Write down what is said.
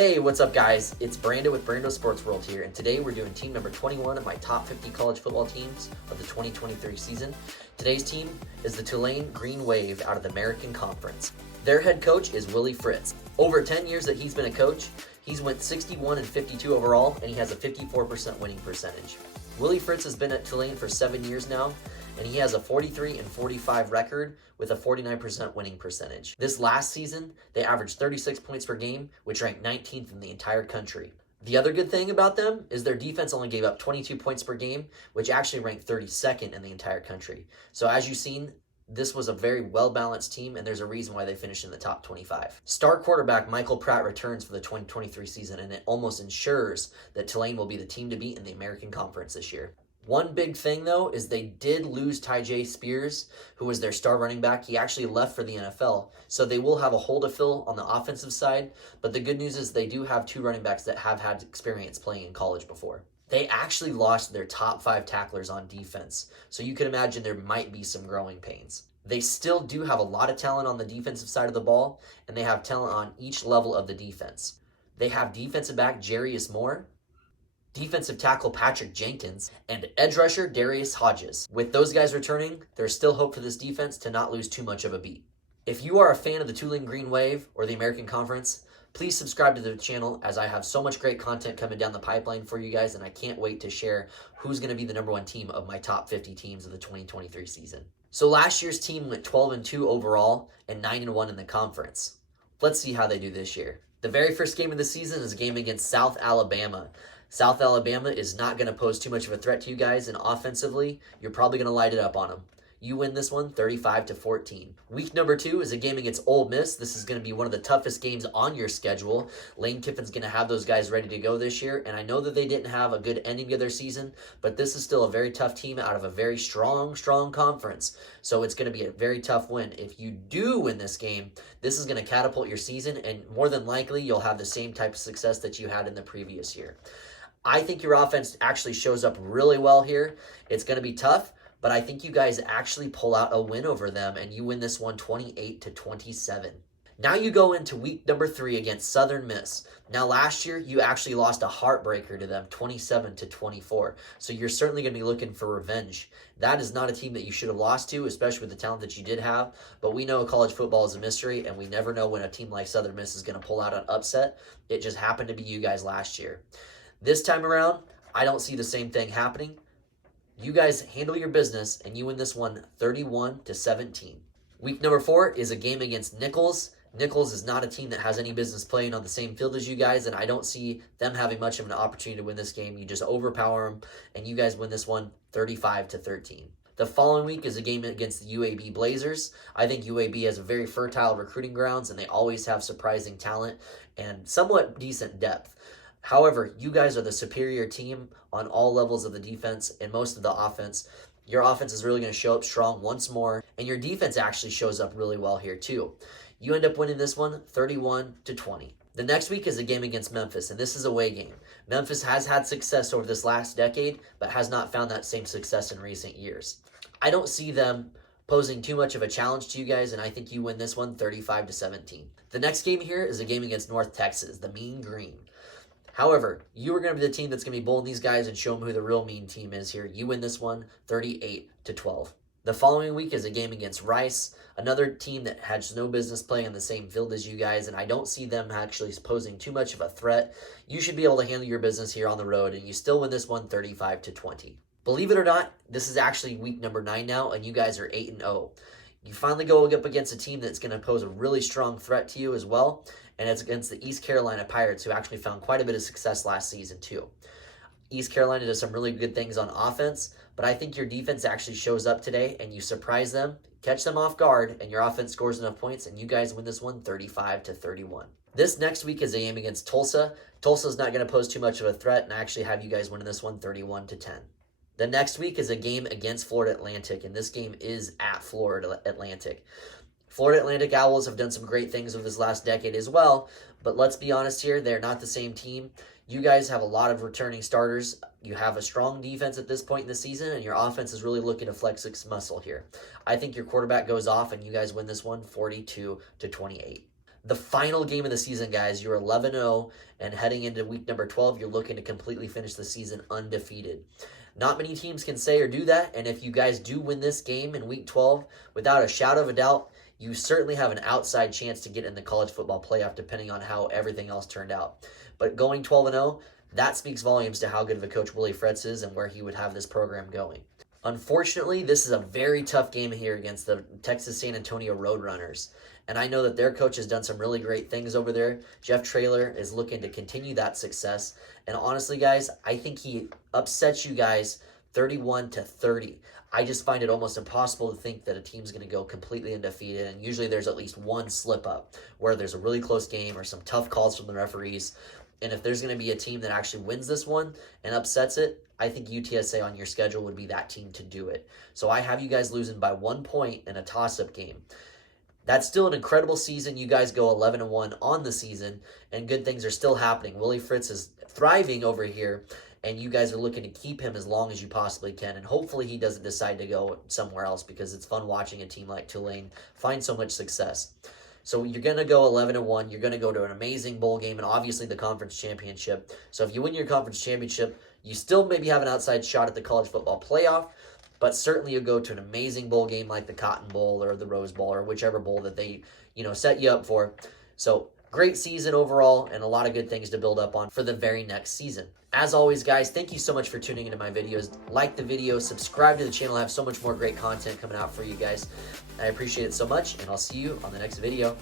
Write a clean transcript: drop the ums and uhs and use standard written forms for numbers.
Hey, what's up guys? It's Brando with Brando Sports World here, and today we're doing team number 21 of my top 50 college football teams of the 2023 season. Today's team is the Tulane Green Wave out of the American Conference. Their head coach is Willie Fritz. Over 10 years that he's been a coach, he's went 61-52 overall, and he has a 54% winning percentage. Willie Fritz has been at Tulane for 7 years now, and he has a 43-45 record with a 49% winning percentage. This last season, they averaged 36 points per game, which ranked 19th in the entire country. The other good thing about them is their defense only gave up 22 points per game, which actually ranked 32nd in the entire country. So as you've seen, this was a very well-balanced team, and there's a reason why they finished in the top 25. Star quarterback Michael Pratt returns for the 2023 season, and it almost ensures that Tulane will be the team to beat in the American Conference this year. One big thing, though, is they did lose Tyjae Spears, who was their star running back. He actually left for the NFL, so they will have a hole to fill on the offensive side, but the good news is they do have two running backs that have had experience playing in college before. They actually lost their top 5 tacklers on defense, so you can imagine there might be some growing pains. They still do have a lot of talent on the defensive side of the ball, and they have talent on each level of the defense. They have defensive back Jarius Moore, defensive tackle Patrick Jenkins, and edge rusher Darius Hodges. With those guys returning, there's still hope for this defense to not lose too much of a beat. If you are a fan of the Tulane Green Wave or the American Conference, please subscribe to the channel, as I have so much great content coming down the pipeline for you guys, and I can't wait to share who's going to be the number 1 team of my top 50 teams of the 2023 season. So last year's team went 12-2 overall and 9-1 in the conference. Let's see how they do this year. The very first game of the season is a game against South Alabama. South Alabama is not going to pose too much of a threat to you guys, and offensively, you're probably going to light it up on them. You win this one 35-14. Week number 2 is a game against Ole Miss. This is going to be one of the toughest games on your schedule. Lane Kiffin's going to have those guys ready to go this year, and I know that they didn't have a good ending of their season, but this is still a very tough team out of a very strong conference. So it's going to be a very tough win. If you do win this game, this is going to catapult your season, and more than likely, you'll have the same type of success that you had in the previous year. I think your offense actually shows up really well here. It's going to be tough, but I think you guys actually pull out a win over them, and you win this one 28-27. Now you go into week number 3 against Southern Miss. Now last year, you actually lost a heartbreaker to them, 27-24. So you're certainly going to be looking for revenge. That is not a team that you should have lost to, especially with the talent that you did have. But we know college football is a mystery, and we never know when a team like Southern Miss is going to pull out an upset. It just happened to be you guys last year. This time around, I don't see the same thing happening. You guys handle your business, and you win this one 31-17. Week number 4 is a game against Nichols. Nichols is not a team that has any business playing on the same field as you guys, and I don't see them having much of an opportunity to win this game. You just overpower them, and you guys win this one 35-13. The following week is a game against the UAB Blazers. I think UAB has a very fertile recruiting grounds, and they always have surprising talent and somewhat decent depth. However, you guys are the superior team on all levels of the defense and most of the offense. Your offense is really going to show up strong once more, and your defense actually shows up really well here too. You end up winning this one 31-20. The next week is a game against Memphis, and this is a away game. Memphis has had success over this last decade, but has not found that same success in recent years. I don't see them posing too much of a challenge to you guys, and I think you win this one 35-17. The next game here is a game against North Texas, the Mean Green. However, you are going to be the team that's going to be bullying these guys and show them who the real mean team is here. You win this one 38-12. The following week is a game against Rice, another team that has no business playing on the same field as you guys, and I don't see them actually posing too much of a threat. You should be able to handle your business here on the road, and you still win this one 35-20. Believe it or not, this is actually week number 9 now, and you guys are 8-0. You finally go up against a team that's going to pose a really strong threat to you as well, and it's against the East Carolina Pirates, who actually found quite a bit of success last season too. East Carolina does some really good things on offense, but I think your defense actually shows up today, and you surprise them, catch them off guard, and your offense scores enough points, and you guys win this one 35-31. This next week is a game against Tulsa. Tulsa's not going to pose too much of a threat, and I actually have you guys winning this one 31-10. The next week is a game against Florida Atlantic, and this game is at Florida Atlantic. Florida Atlantic Owls have done some great things over this last decade as well, but let's be honest here, they're not the same team. You guys have a lot of returning starters. You have a strong defense at this point in the season, and your offense is really looking to flex its muscle here. I think your quarterback goes off, and you guys win this one 42-28. The final game of the season, guys, you're 11-0, and heading into week number 12, you're looking to completely finish the season undefeated. Not many teams can say or do that, and if you guys do win this game in week 12, without a shadow of a doubt, you certainly have an outside chance to get in the college football playoff, depending on how everything else turned out. But going 12-0, that speaks volumes to how good of a coach Willie Fritz is and where he would have this program going. Unfortunately, this is a very tough game here against the Texas San Antonio Roadrunners. And I know that their coach has done some really great things over there. Jeff Traylor is looking to continue that success. And honestly, guys, I think he upsets you guys 31-30. I just find it almost impossible to think that a team's going to go completely undefeated. And usually there's at least one slip up where there's a really close game or some tough calls from the referees. And if there's going to be a team that actually wins this one and upsets it, I think UTSA on your schedule would be that team to do it. So I have you guys losing by 1 point in a toss-up game. That's still an incredible season. You guys go 11-1 on the season, and good things are still happening. Willie Fritz is thriving over here, and you guys are looking to keep him as long as you possibly can. And hopefully he doesn't decide to go somewhere else, because it's fun watching a team like Tulane find so much success. So you're going to go 11-1. You're going to go to an amazing bowl game and obviously the conference championship. So if you win your conference championship, you still maybe have an outside shot at the college football playoff, but certainly you'll go to an amazing bowl game like the Cotton Bowl or the Rose Bowl or whichever bowl that they, set you up for. So great season overall and a lot of good things to build up on for the very next season. As always, guys, thank you so much for tuning into my videos. Like the video, subscribe to the channel. I have so much more great content coming out for you guys. I appreciate it so much, and I'll see you on the next video.